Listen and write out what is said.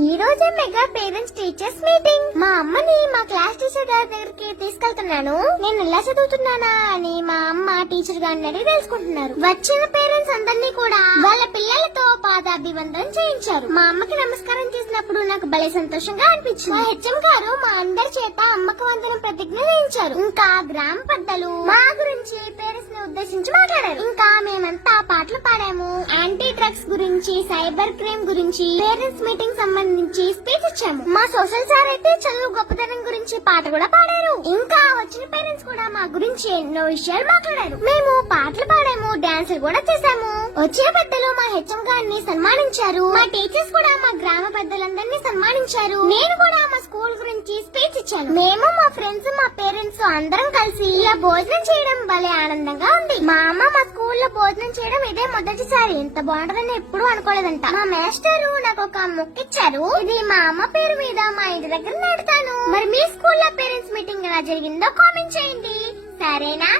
ఈ రోజే mega parents teachers meeting. మా అమ్మని మా క్లాస్ టీచర్ గారి దగ్గరికి తీసుకెళ్తున్నాను. నేను ఎలా చదువుతున్నానా అని మా అమ్మ టీచర్ గారిని అడిగి తెలుసుకుంటున్నారు. వచ్చిన పేరెంట్స్ అందరినీ కూడా వాళ్ళ పిల్లలతో పాదాభివందనం చేయించారు. మా అమ్మకి నమస్కారం చేసినప్పుడు నాకు భలే సంతోషంగా అనిపించింది. మా హెచ్ఎం గారు మా అందరి చేత అమ్మకి వందనం ప్రతిజ్ఞ చేయించారు. ఇంకా గ్రామ పెద్దలు మా గురించి పేరెంట్స్ ని ఉద్దేశించి మాట్లాడారు. ఇంకా మేమంతా పాటలు పాడాము. యాంటీ డ్రగ్స్ గురించి, సైబర్ క్రైమ్ గురించి, పేరెంట్స్ మీటింగ్ సంబంధించి స్పీచ్ ఇచ్చాము. మా సోషల్ సార్ అయితే చదువు గొప్పతనం గురించి పాట కూడా పాడారు. ఇంకా వచ్చిన పేరెంట్స్ కూడా మా గురించి ఎన్నో విషయాలు మాట్లాడారు. మేము పాటలు పాడాము, డాన్సులు కూడా చేశాము. వచ్చిన పెద్దలు మా హెచ్ఎం గారిని సన్మానించారు. మా టీచర్స్ కూడా మా గ్రామ పెద్దలందరినీ సన్మానించారు. నేను కూడా మా స్కూల్ గురించి స్పీచ్ ఇచ్చాను. మేము, మా ఫ్రెండ్స్, మా పేరెంట్స్ అందరం కలిసి ఇలా భోజనం చేయడం భలే ఆనందంగా ఉంది. మా అమ్మ మా స్కూల్లో భోజనం చేయడం ఇదే మొదటిసారి. ఎంత బాగుంటుందని ఎప్పుడు అనుకోలేదంట. మా మాస్టరు నాకు ఒక ముక్క ఇచ్చారు. ఇది మా అమ్మ పేరు మీద మా ఇంటి దగ్గర నడతాను. మరి మీ స్కూల్లో పేరెంట్స్ మీటింగ్ ఎలా జరిగిందో కామెంట్ చేయండి. సరేనా?